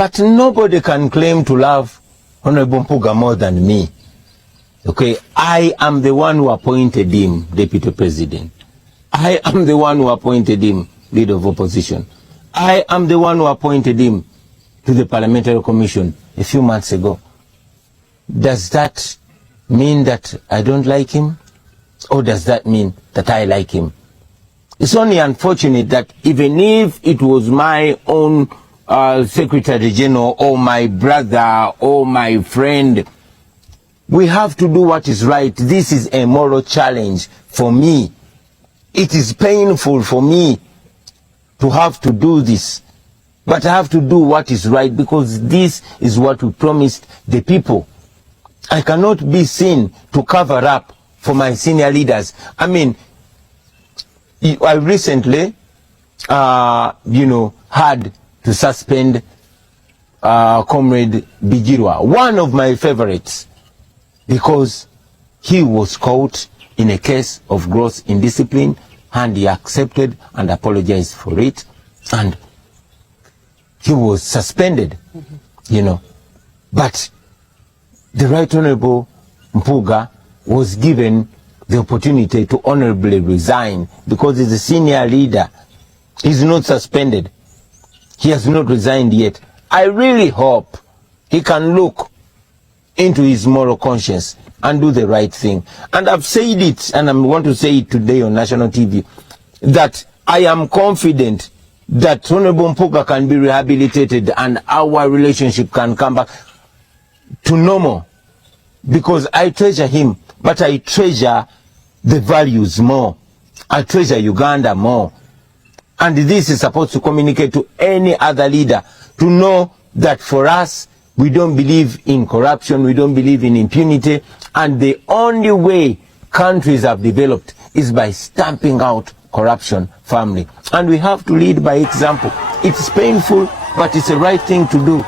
But nobody can claim to love Honorable Mpuuga more than me. Okay, I am the one who appointed him Deputy President. I am the one who appointed him Leader of Opposition. I am the one who appointed him to the Parliamentary Commission a few months ago. Does that mean that I don't like him? Or does that mean that I like him? It's only unfortunate that even if it was my own Secretary General or my brother or my friend, we have to do what is right. This is a moral challenge for me. It is painful for me to have to do this, but I have to do what is right because this is what we promised the people. I cannot be seen to cover up for my senior leaders. I mean, I recently, had to suspend Comrade Bijirwa, one of my favorites, because he was caught in a case of gross indiscipline and he accepted and apologized for it and he was suspended, But the Right Honorable Mpuuga was given the opportunity to honorably resign because he's a senior leader. He's not suspended. He has not resigned yet. I really hope he can look into his moral conscience and do the right thing. And I've said it, and I want to say it today on national TV, that I am confident that Honorable Mpuuga can be rehabilitated and our relationship can come back to normal. Because I treasure him, but I treasure the values more. I treasure Uganda more. And this is supposed to communicate to any other leader to know that for us, we don't believe in corruption, we don't believe in impunity, and the only way countries have developed is by stamping out corruption firmly. And we have to lead by example. It's painful, but it's the right thing to do.